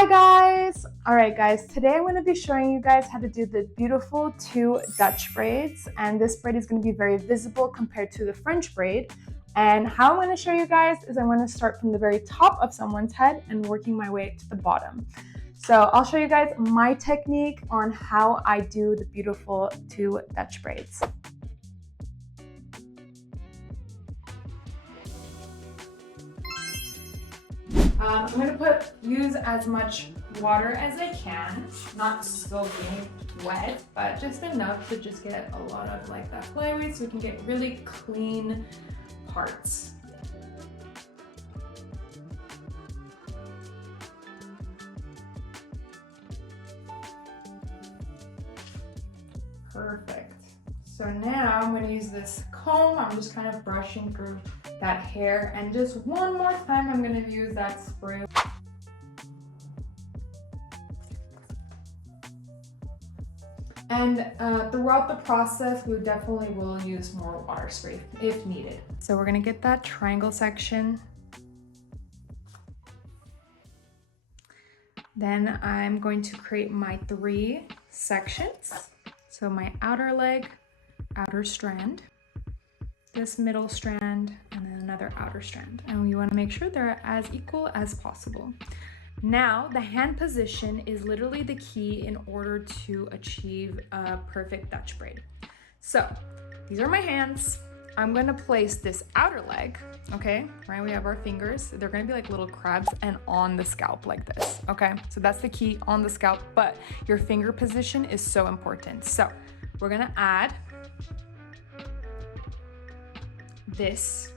Hi guys! Alright guys, today I'm going to be showing you guys how to do the beautiful two Dutch braids, and this braid is going to be very visible compared to the French braid. And how I'm going to show you guys is I'm going to start from the very top of someone's head and working my way to the bottom. So I'll show you guys my technique on how I do the beautiful two Dutch braids. I'm going to use as much water as I can, not soaking wet, but just enough to just get a lot of like that flyaways so we can get really clean parts. Perfect. So now I'm going to use this comb. I'm just kind of brushing through that hair, and just one more time I'm going to use that spray. And throughout the process, we definitely will use more water spray if needed. So we're going to get that triangle section. Then I'm going to create my 3 sections. So my outer leg, outer strand, this middle strand, and then another outer strand. And you want to make sure they're as equal as possible. Now, the hand position is literally the key in order to achieve a perfect Dutch braid. So these are my hands. I'm going to place this outer leg, okay? Right, we have our fingers. They're going to be like little crabs and on the scalp like this, okay? So that's the key, on the scalp, but your finger position is so important. So we're going to add this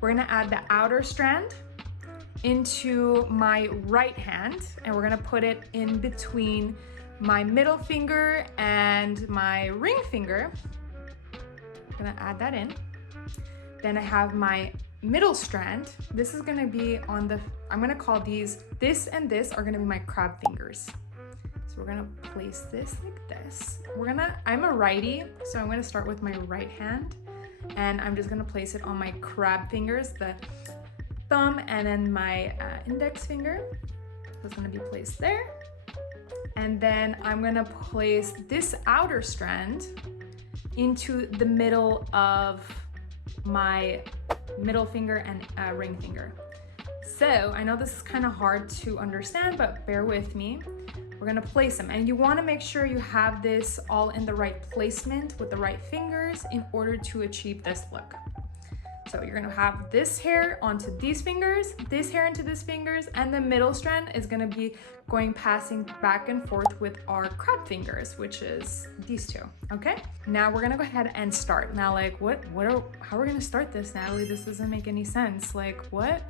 we're going to add the outer strand into my right hand, and we're going to put it in between my middle finger and my ring finger. I'm going to add that in. Then I have my middle strand. This is going to be on the, I'm going to call these, this and this are going to be my crab fingers. So we're going to place this like this. I'm a righty, so I'm going to start with my right hand, and I'm just going to place it on my crab fingers, the thumb and then my index finger. So it's going to be placed there. And then I'm going to place this outer strand into the middle of my middle finger and ring finger. So I know this is kind of hard to understand, but bear with me. We're going to place them, and you want to make sure you have this all in the right placement with the right fingers in order to achieve this look. So you're gonna have this hair onto these fingers, this hair into these fingers, and the middle strand is gonna be passing back and forth with our crab fingers, which is these two, okay? Now we're gonna go ahead and start. Now, like, how are we gonna start this, Natalie? This doesn't make any sense. Like, what?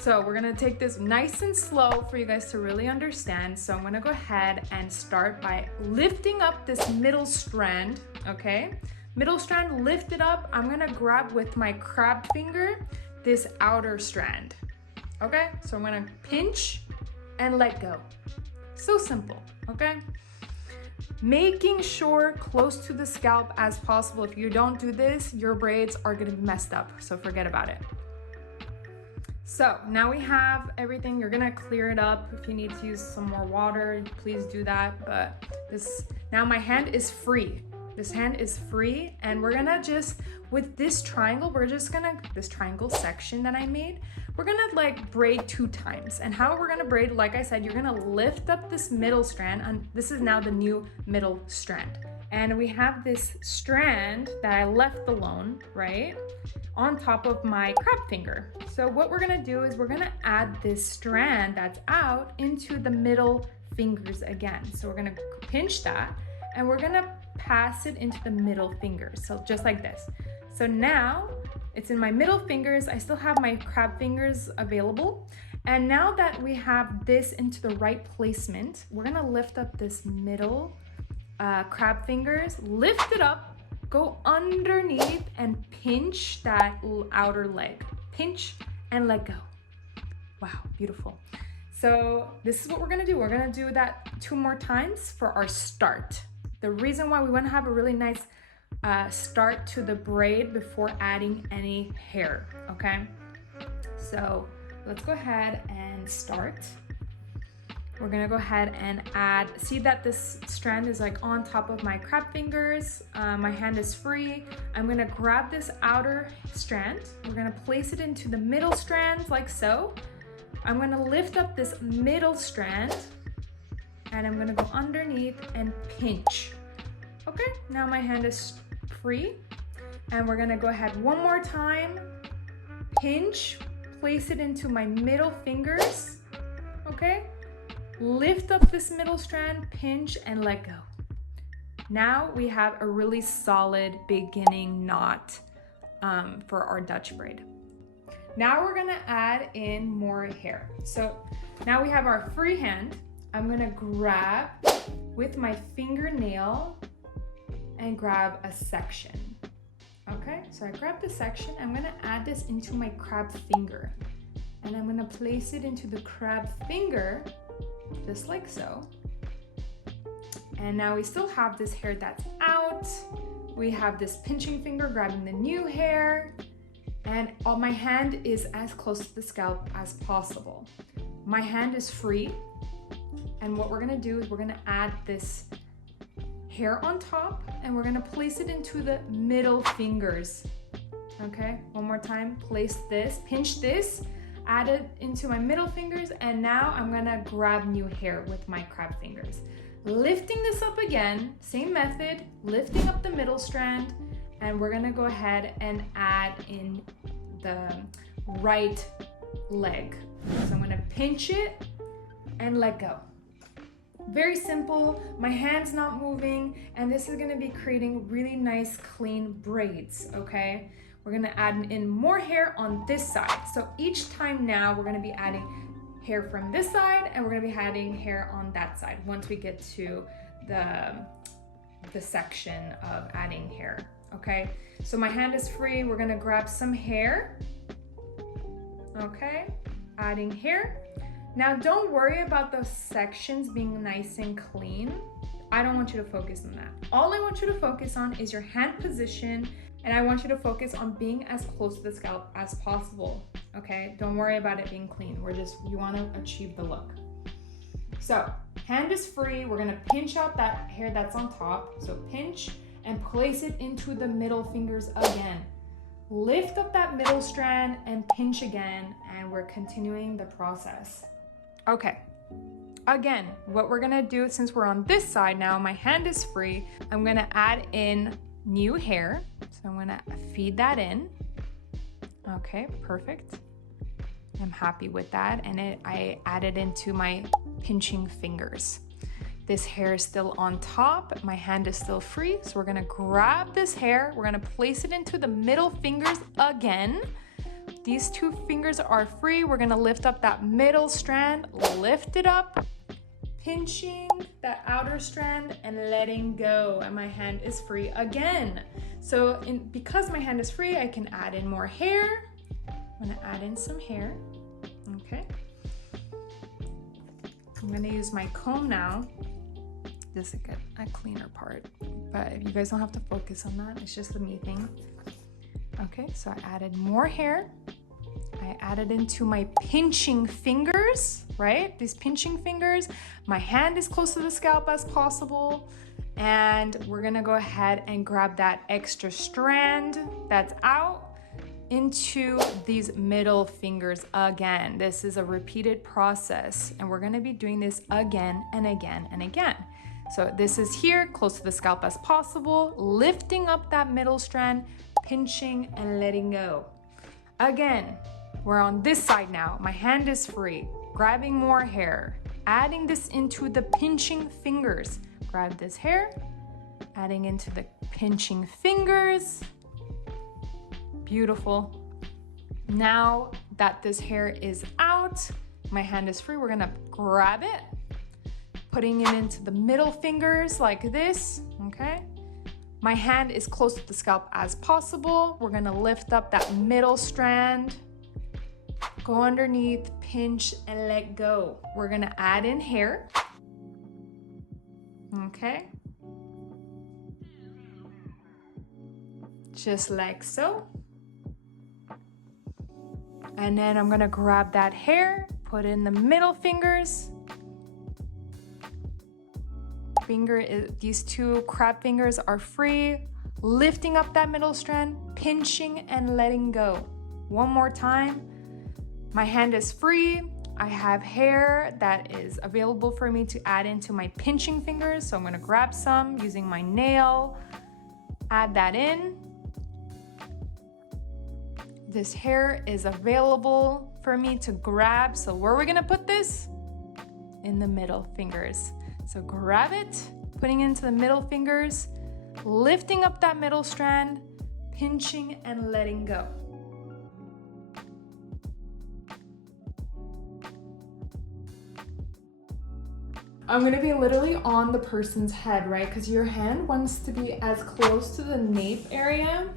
So we're gonna take this nice and slow for you guys to really understand. So I'm gonna go ahead and start by lifting up this middle strand, okay? Middle strand lifted up, I'm gonna grab with my crab finger this outer strand. Okay, so I'm gonna pinch and let go. So simple, okay? Making sure close to the scalp as possible. If you don't do this, your braids are gonna be messed up, so forget about it. So now we have everything. You're gonna clear it up. If you need to use some more water, please do that. But now my hand is free. This hand is free, and we're gonna just, with this triangle, this triangle section that I made, we're gonna like braid 2 times. And how we're gonna braid, like I said, you're gonna lift up this middle strand, and this is now the new middle strand. And we have this strand that I left alone, right, on top of my crab finger. So what we're gonna do is we're gonna add this strand that's out into the middle fingers again. So we're gonna pinch that, and we're gonna pass it into the middle fingers. So just like this. So now it's in my middle fingers. I still have my crab fingers available. And now that we have this into the right placement, we're gonna lift up this middle crab fingers, lift it up, go underneath and pinch that outer leg. Pinch and let go. Wow, beautiful. So this is what we're gonna do. We're gonna do that 2 more times for our start. The reason why we want to have a really nice start to the braid before adding any hair, okay? So let's go ahead and start. We're gonna go ahead and add, see that this strand is like on top of my crab fingers. My hand is free. I'm gonna grab this outer strand. We're gonna place it into the middle strand like so. I'm gonna lift up this middle strand and I'm gonna go underneath and pinch. Okay, now my hand is free. And we're gonna go ahead one more time, pinch, place it into my middle fingers, okay? Lift up this middle strand, pinch, and let go. Now we have a really solid beginning knot for our Dutch braid. Now we're gonna add in more hair. So now we have our free hand. I'm gonna grab with my fingernail and grab a section. Okay, so I grab the section. I'm gonna add this into my crab finger. And I'm gonna place it into the crab finger, just like so. And now we still have this hair that's out. We have this pinching finger grabbing the new hair. And my hand is as close to the scalp as possible. My hand is free. And what we're gonna do is we're gonna add this hair on top and we're gonna place it into the middle fingers. Okay, one more time, place this, pinch this, add it into my middle fingers, and now I'm gonna grab new hair with my crab fingers. Lifting this up again, same method, lifting up the middle strand, and we're gonna go ahead and add in the right leg. So I'm gonna pinch it and let go. Very simple, my hand's not moving, and this is gonna be creating really nice, clean braids, okay? We're gonna add in more hair on this side. So each time now, we're gonna be adding hair from this side, and we're gonna be adding hair on that side once we get to the section of adding hair, okay? So my hand is free, we're gonna grab some hair, okay? Adding hair. Now don't worry about those sections being nice and clean. I don't want you to focus on that. All I want you to focus on is your hand position, and I want you to focus on being as close to the scalp as possible, okay? Don't worry about it being clean. You wanna achieve the look. So, hand is free. We're gonna pinch out that hair that's on top. So pinch and place it into the middle fingers again. Lift up that middle strand and pinch again, and we're continuing the process. Okay, again, what we're gonna do, since we're on this side now, my hand is free, I'm gonna add in new hair. So I'm gonna feed that in. Okay, perfect. I'm happy with that. And I added into my pinching fingers. This hair is still on top, my hand is still free. So we're gonna grab this hair, we're gonna place it into the middle fingers again. These two fingers are free. We're gonna lift up that middle strand, lift it up, pinching that outer strand and letting go, and my hand is free again. So because my hand is free, I can add in more hair. I'm gonna add in some hair, okay? I'm gonna use my comb now. This is a cleaner part, but if you guys don't have to focus on that, it's just the me thing. Okay, so I added more hair. I added into my pinching fingers, right? These pinching fingers. My hand is close to the scalp as possible. And we're gonna go ahead and grab that extra strand that's out into these middle fingers again. This is a repeated process, and we're gonna be doing this again and again and again. So this is here, close to the scalp as possible, lifting up that middle strand, pinching and letting go. Again, we're on this side now. My hand is free, grabbing more hair, adding this into the pinching fingers. Grab this hair, adding into the pinching fingers. Beautiful. Now that this hair is out, my hand is free, we're gonna grab it, putting it into the middle fingers like this, okay? My hand is close to the scalp as possible. We're gonna lift up that middle strand, go underneath, pinch, and let go. We're gonna add in hair, okay? Just like so. And then I'm gonna grab that hair, put in the middle fingers. These two crab fingers are free. Lifting up that middle strand, pinching and letting go. One more time. My hand is free. I have hair that is available for me to add into my pinching fingers. So I'm gonna grab some using my nail, add that in. This hair is available for me to grab. So where are we gonna put this? In the middle fingers. So grab it, putting it into the middle fingers, lifting up that middle strand, pinching and letting go. I'm gonna be literally on the person's head, right? Because your hand wants to be as close to the nape area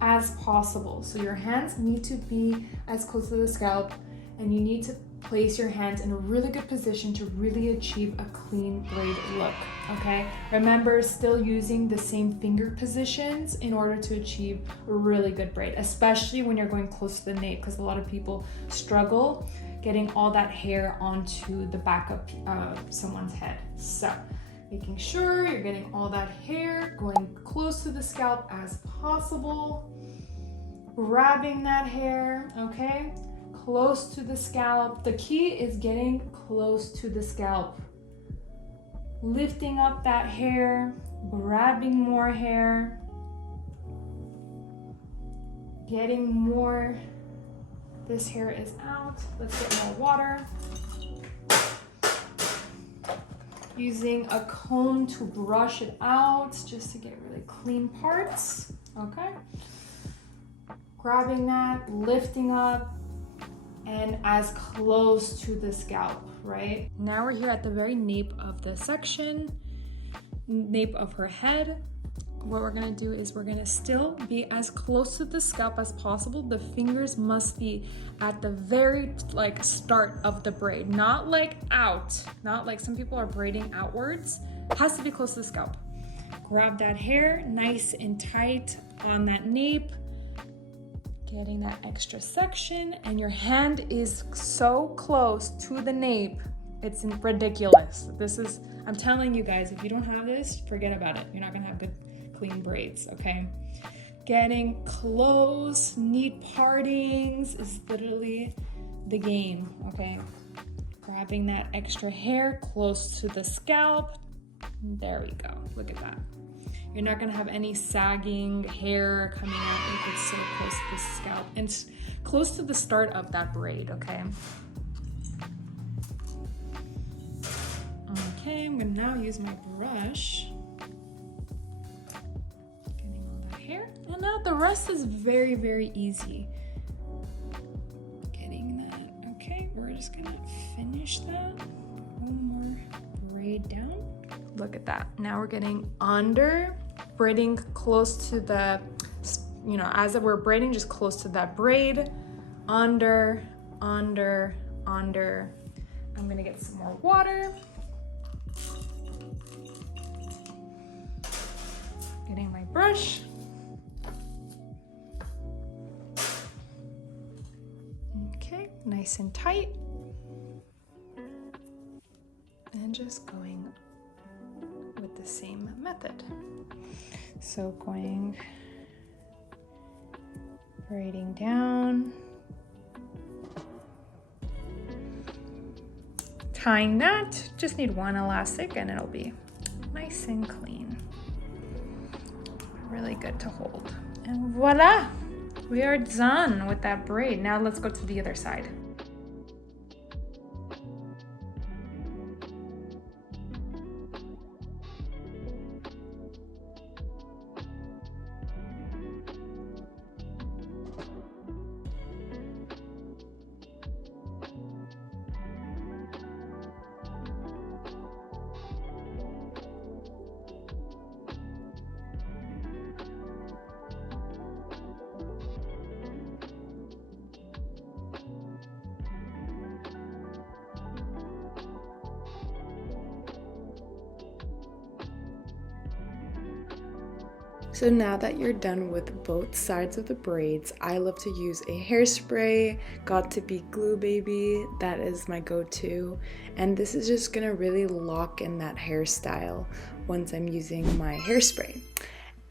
as possible. So your hands need to be as close to the scalp, and you need to place your hands in a really good position to really achieve a clean braid look, okay? Remember, still using the same finger positions in order to achieve a really good braid, especially when you're going close to the nape, because a lot of people struggle getting all that hair onto the back of someone's head. So making sure you're getting all that hair going close to the scalp as possible, grabbing that hair, okay? Close to the scalp. The key is getting close to the scalp. Lifting up that hair, grabbing more hair, getting more. This hair is out. Let's get more water. Using a comb to brush it out just to get really clean parts, okay? Grabbing that, lifting up, and as close to the scalp, right? Now we're here at the very nape of the section, nape of her head. What we're gonna do is we're gonna still be as close to the scalp as possible. The fingers must be at the very start of the braid, not like out, not like some people are braiding outwards. It has to be close to the scalp. Grab that hair nice and tight on that nape, getting that extra section, and your hand is so close to the nape. It's ridiculous. I'm telling you guys, if you don't have this, forget about it. You're not gonna have good, clean braids, okay? Getting close, neat partings is literally the game, okay? Grabbing that extra hair close to the scalp. There we go, look at that. You're not gonna have any sagging hair coming out if it's so close to the scalp and close to the start of that braid, okay? Okay, I'm gonna now use my brush. Getting all that hair. And now the rest is very, very easy. Getting that, okay? We're just gonna finish that. One more braid down. Look at that. Now we're getting under, braiding close to the, as we're braiding, just close to that braid. Under, under, under. I'm gonna get some more water. Getting my brush. Okay, nice and tight. And just going with the same method. So braiding down, tying that, just need one elastic and it'll be nice and clean. Really good to hold. And voila, we are done with that braid. Now let's go to the other side. So now that you're done with both sides of the braids, I love to use a hairspray, got to be glue baby, that is my go-to, and this is just gonna really lock in that hairstyle once I'm using my hairspray.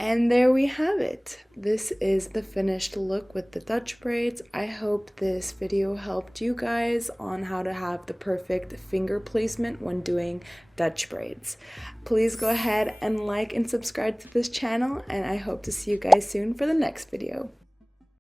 And there we have it. This is the finished look with the Dutch braids. I hope this video helped you guys on how to have the perfect finger placement when doing Dutch braids. Please go ahead and like and subscribe to this channel, and I hope to see you guys soon for the next video.